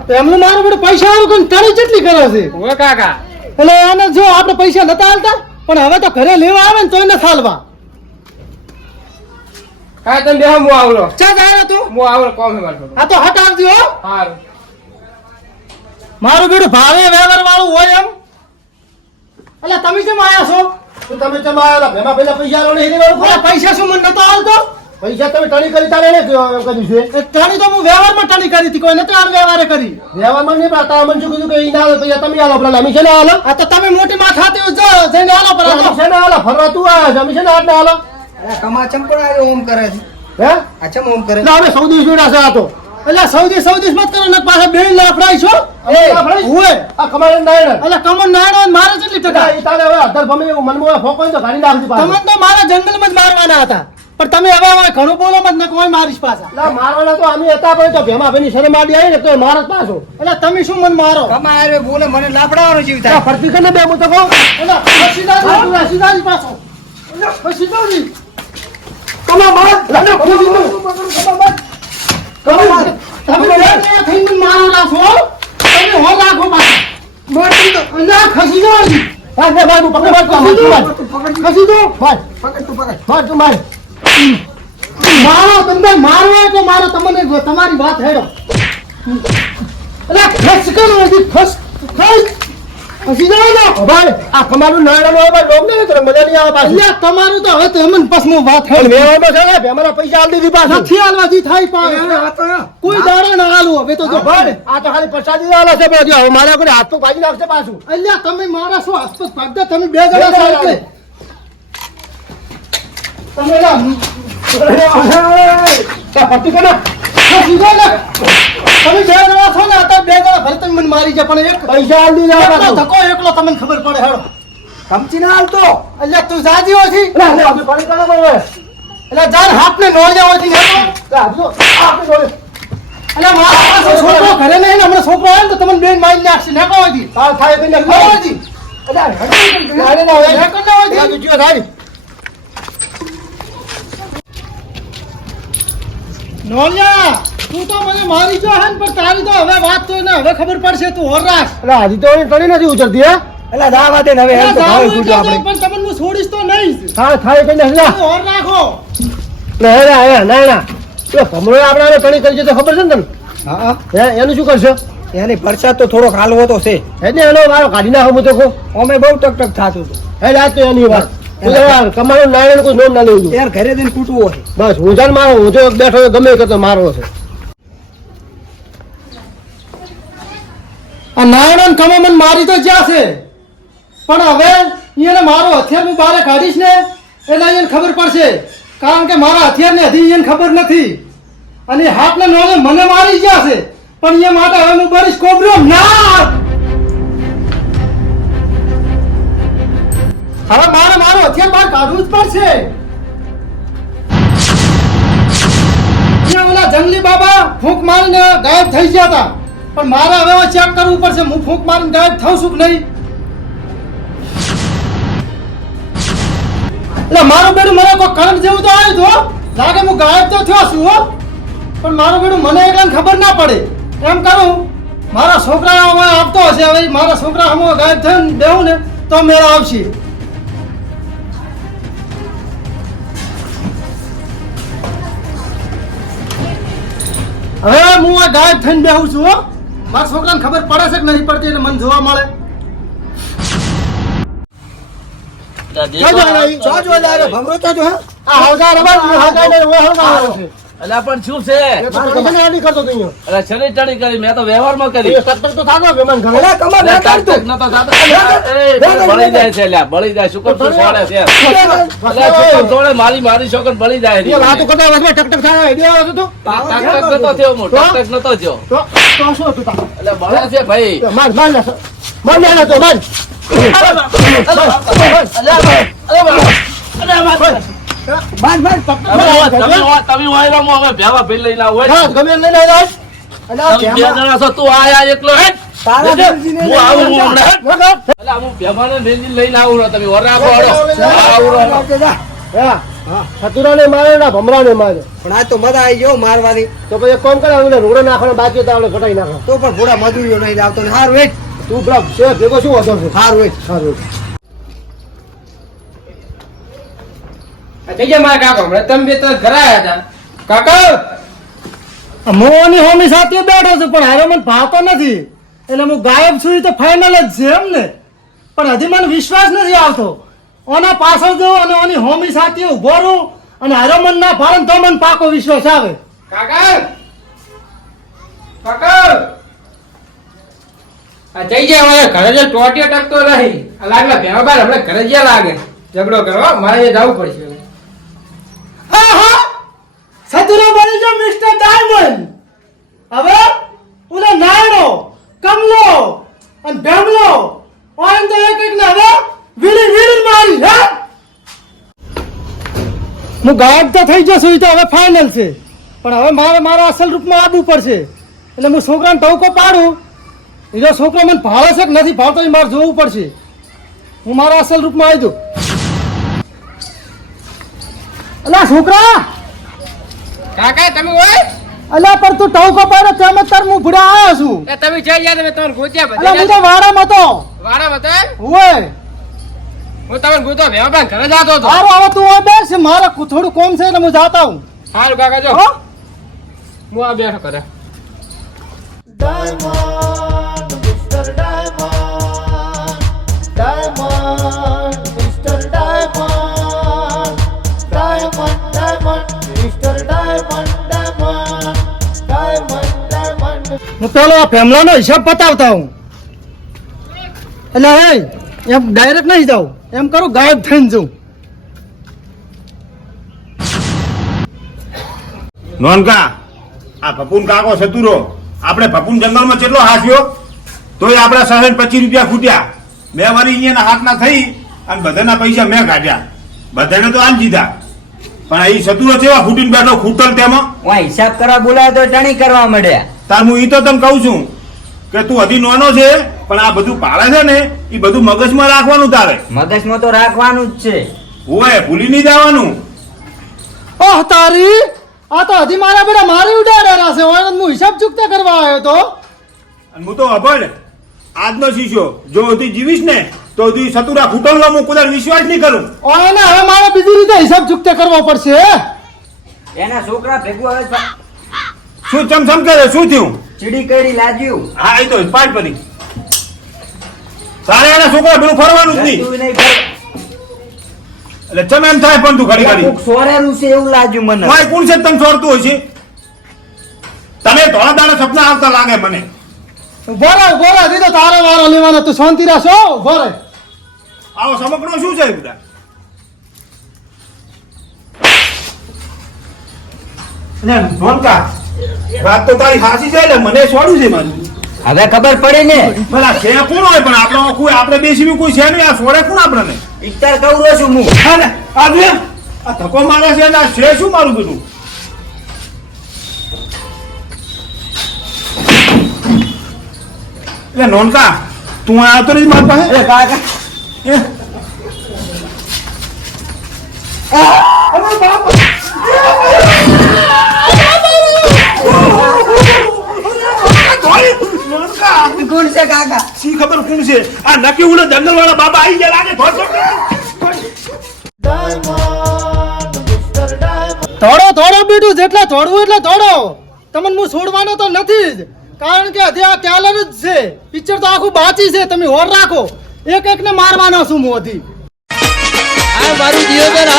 પેમલું મારું બધું પૈસા આવું કોઈ તણી કેટલી કરે છે ઓ કાકા એટલે આને જો આપણે પૈસા નતા હાલતા પણ હવે તો ઘરે લેવા આવે ને તોય ન હાલવા કાકા તમે બેહો હું આવલો ચા જાય તું હું આવલો કોમ હે મારતો આ તો હટ આવજો હો હારું મારું બેડું ભાવે વ્યવહાર વાળું હોય એમ એટલે તમે કેમ આયા છો તમે તમારા ભેમા પેલા પૈસા લો ને એની વાળું ઓલા પૈસા શું મને નતો હાલતો પૈસા તમે ટણી કરી તારે એને કર્યું છે એ ટણી તો હું વ્યવહારમાં ટણી કરી હતી કોઈ નતો આર વ્યવહારે કરી વ્યવહારમાં નહીં પણ આ મને શું કીધું કે ઈ ના પૈસા તમે આલો પેલા અમે છે ને આલો આ તો તમે મોટી માં ખાતી જો જઈને હાલો પર અમે છે ને આલો ફરવા તું આવ્યા છે અમે છે ને આટલે આલો અરે કમા ચંપડા આવ્યો ઓમ કરે છે હે આ ચમ ઓમ કરે એટલે અમે સૌદી જોડા છે આ તો એટલે સૌદી મત કરો ને પાછા બે લાફડાઈ છો હોય આ કમાલ નાયણ એટલે કમન નાડો મારે કેટલી ટકા ઈ તારે હવે અધર ભમે એવું મનમાં ફોકો તો ગાડી નાખી પાછો તમને તો મારા જંગલમાં જ મારવાના હતા પણ તમે હવે ઘણું બોલો મત ને કોઈ મારીશ પાછા એટલે મારવાના તો અમે હતા પણ તો ભેમા ભાઈની શરમ આડી આવી ને તો મારો જ પાછો એટલે તમે શું મન મારો કમા આવ્યો બોલે મને લાફડાવાનો જીવ થાય ફરતી કરીને બે હું તો કહું એટલે સીધાજી પાછો એટલે સીધાજી કમા માર તમે થઈને મારો રાખો તમે હો રાખો પાછા મોટી તો ના ખસી જવાની ભાઈ ભાઈ પકડ ખસી દો ભાઈ પકડ તું પકડ ભાઈ તું માર મારો તમને મારવો તો મારો તમને તમારી વાત હેડો એટલે ખસ કરો હજી ખસ ખસી જાવ ને ભાઈ આ તમારું નાયણ નો ભાઈ લોક ને તો મજા નહીં આવે પાછી અલ્યા તમારું તો હવે તો એમન પસમો વાત હેડ વેવામાં છે ને ભેમાના પૈસા આલી દીધી પાછા નથી હાલવાથી થાય પણ કોઈ દાડો ના હાલું હવે તો જો ભાઈ આ તો ખાલી પ્રસાદી વાળા છે બધું હવે મારા કોઈ હાથ તો ભાજી નાખશે પાછું અલ્યા તમે મારા શું આસપાસ ભાગતા તમે બે જણા છો એટલે તમે ના પટ્ટી કરો ખસી જાવ ને તમે બે જણા છો ને અત્યારે બે જણા ભલે તમે મને મારી જાય પણ એક પૈસા આલી દીધા એકલો પાછું ધક્કો એકલો તમને ખબર પડે હેડો કમચી ના હાલતો અલ્યા તું જાજી હોથી આપણે પાણી કાઢો બરોબર એટલે જાન હાથને નોળ્યા હોથી હેડો આપજો આપણે જોડે એટલે મારા પાસે છોકરો ઘરે નહીં ને હમણાં છોકરો આવે ને તો તમને બેન મારી નાખશે નેકો હોથી તાર થાય કઈ નાખ હોથી ગાડી ના હોય નેકો ના હોથી બીજો થાય નોળિયા તું તો મને મારી જો હે ને પણ તારી તો હવે વાત તો ને હવે ખબર પડશે તું હોર રાખ એટલે હજી તો એની ટણી નથી ઉતરતી હે એટલે દાવા દે ને હવે એમ તો ભાવે ફૂટ્યો આપણે પણ તમને હું છોડીશ તો નહીં જ. થાય કઈ નાખ તું હોર રાખો ના ના ના એ ભમરો આપણે ટણી કરી છે તો ખબર છે ને તને હા હે એનું શું કરશો એની પરસાદ તો થોડોક હાલવો તો છે એટલે એનો મારો કાઢી નાખો હું તો કહું અમે બહુ ટક થતું હતું એટલે આ તો એની વાત કમાવાનું નાયણ કોઈ નોમ ના લેવું યાર ઘરે જઈને ફૂટવું હોય બસ હું જાણ મારો હું તો બેઠો ગમે કરતો મારવો છે આ નારાયણ કમા મને મારી તો જ્યાં છે પણ હવે એને મારો હથિયાર હું બહાર કાઢીશ ને એટલે એને ખબર પડશે કારણ કે મારા હથિયાર ને હજી એને ખબર નથી અને હાથને નોળે મને મારી ગયા છે પણ એ માટે હવે હું બરીશ કોબરો ના હવે મારે મારો હથિયાર બહાર કાઢવું જ પડશે અહીંયા ઓલા જંગલી બાબા ફૂંક મારીને ગાયબ થઈ ગયા હતા પણ મારે હવે ચેક કરવું પડશે હું ફૂંક મારીને ગાયબ થઉં છું કે નહીં એટલે મારું બેડું મને કોઈ કરંટ જેવું તો આવ્યું તો લાગે હું ગાયબ તો થયો છું હો પણ મારું બેડું મને એકલાને ખબર ના પડે એમ કરું મારા છોકરા હવે આપતો હશે હવે મારા છોકરા હમો ગાયબ થઈને દેવું ને તો મેળા આવશે હવે હું આ ગાયબ થઈને બેહું છું હો મારા છોકરાને ખબર પડે છે કે નહીં પડતી એટલે મને જોવા મળે ચો જો લાગે ભમરો ચો જો આ હવદાર અમાર હવદાર ને હું હવદાર છે અલ્યા પણ શું છે એ તો કઈ આડી કરતો તો અહીંયા અલ્યા શરીર ટણી કરી મેં તો વ્યવહારમાં એ કરી સત્તર તો થાતો કે મન ઘરે અરે કમા ના કાઢતો નતો થતો. બળી જાય છે અલ્યા બળી જાય શું કરતું સોડે છે અલ્યા શું સોડે મારી છોકર બળી જાય એ વાતો કરતા વચમાં ટક ટક થાય આઈડિયા આવતો તો ટક નતો થયો હું ટક નતો થયો તો શું હતું તા એટલે બળે છે ભાઈ માર ના તો માર બાર બાર તમે વાયરામાં અમે ભેવા ભીલ લઈને આવો હા ગમે લઈને આવ્યા તમે બે જણા છો તું આયા એકલો હેટ તારા દરજીને હું આવું હું હમણાં હેટ. એટલે હું ભેવાને લઈને આવું તમે વર રાખો આવો જા હા હા સતુરાને મારે ના ભમરાને મારે પણ આ તો મજા આવી ગયો મારવાની. તો પછી એક કામ કરે હવે રોડે નાખવાનો બાકી તો આપણે ઘટાઈ નાખો તો પણ થોડા મજૂરીઓ નહીં આવતો ને. હારું વેચ. તું પેલા શેઠ ભેગો શું હતો છે હારું વેચ. સારું જઈએ મારા કાકા હમણાં તમે બે તો ઘરે આવ્યા હતા કાકા મોની હોમી સાથે બેઠો છું પણ હારો મને ભાવતો નથી એટલે હું ગાયબ છું એ તો ફાઇનલ જ છે એમ ને પણ હજી મને વિશ્વાસ નથી આવતો ઓના પાછળ જવું અને ઓની હોમી સાથે ઉભો રહું અને હારો મન ના ફાળે ને તો મને પાકો વિશ્વાસ આવે. કાકા કાકા આ જઈ ગયા હવે ઘરે જે ટોટિયો ટકતો નહીં આ લાગલા ભેવા બાર હમણાં ઘરે જ્યાં લાગે ઝઘડો કરવા મારે એ જવું પડશે હવે. હા હા સતુરા બની ગયો મિસ્ટર ડાયમંડ. હવે ઓલા નાયણો કમલો અને ભેમલો ઓન તો એક એક ને હવે વીડી વીડી મારી હે હું ગાયબ તો થઈ જશું એ તો હવે ફાઇનલ છે પણ હવે મારે મારા અસલ રૂપમાં આવવું પડશે એટલે હું છોકરાને ટવકો પાડું એ જો છોકરો મને ભાવે છે કે નથી ભાવતો એ મારે જોવું પડશે. હું મારા અસલ રૂપમાં આવી દઉં. અલા છોકરા કાકા તમે હોય અલા પણ તું ટવકો પાડે તેમ જ તાર હું ભૂડા આવ્યો છું. એ તમે જઈ ગયા તમે તમને ગોત્યા અલા હું તો બધા વાડામાં હતો વાડા બતા ઓય હું તમને ગોતો ભેવા બાર ઘરે જતો હતો. સારું હવે તું હવે બેસ મારે થોડું કોમ છે એટલે હું જાતા હું. સારું કાકા જો હો? હું આ બેઠો કરે હું પેલો આ ફેમલાનો હિસાબ પતાવતા હું એટલે હે એમ ડાયરેક્ટ નહીં જાઉં એમ કરું ગાયબ થઈને જઉં. નોનકા આ ભપુન કાકો સતુરો આપણે ભપુન જંગલમાં કેટલો હાસ્યો તોય આપણા 25 રૂપિયા ખૂટ્યા. બે વારી અહીંયાના હાથના થઈ અને બધાના પૈસા મેં કાઢ્યા. બધાને તો આમ દીધા પણ અહીં સતુરો કેવા ખૂટીને બેઠો ખૂટલ તેમાં ઓય હિસાબ કરવા બોલાવે તો ટણી કરવા મળ્યા. તાર હું ઈ તો તને કહું છું કે તું હજી નાનો છે પણ આ બધું પાડે છે ને એ બધું મગજમાં રાખવાનું તારે. મગજમાં તો રાખવાનું જ છે. ઓય ભૂલી નહીં જવાનું. ઓહ તારી આ તો હજી મારા બેટા મારી ઉડાડ્યા છે ઓય હું હિસાબ ચૂકતા કરવા આવ્યો તો. અને હું તો અભણ આજનો શીશો જો હજી જીવીશ ને તો હજી સતુરા ખૂટલ હું કુદર વિશ્વાસ નહીં કરું. ઓય ને હવે મારે બીજી રીતે હિસાબ ચૂકતા કરવો પડશે. એના છોકરા ભેગું હવે શું ચમચમ કરે શું થયું? ચીડી કરી લાગ્યું. હા એ તો પાટ પડી તારે એના છોકરા પેલું ફરવાનું જ નહીં તું નહીં ફરે. એટલે ચમ એમ થાય પણ તું ઘડી ઘડી કોક સોરેલું છે એવું લાગ્યું મને. ભાઈ કોણ છે તને છોડતું હોય છે? તને ધોળા દાડા સપના આવતા લાગે મને. ઉભો રહે દીધો તારો વારો લેવાનો તું શાંતિ રાખો ઉભો રહે. આવો સમકડો શું છે બધા? નોનકા વાત તો તારી હાસી છે એટલે મને છોડ્યું છે મારું. હવે ખબર પડી ને. પેલા છે કોણ હોય પણ આપણો કોઈ આપણે બેસી કોઈ છે નહીં. આ છોડે કોણ આપણને? ઇત્તર કવરો છું હું. હા ને આ જો આ ધક્કો મારે છે ને આ છે શું મારું બધું? એટલે નોનકા તું આ આવતો નથી મારી પાસે? અરે કાકા એ. અરે બાપ! નોનકા, કોણ છે કાકા? શી ખબર કોણ છે? આ નક્કી ઉલો જંગલ વાળા બાબા આવી ગયા લાગે. ધોડ થોડો થોડો બીટું જેટલા થોડવું એટલે થોડો તમને હું છોડવાનો તો નથી જ કારણ કે હજી આ ટેલર જ છે પિક્ચર તો આખું બાકી છે તમે હોર રાખો એક એક ને મારવાનો છું હું હજી. આ મારું જીવન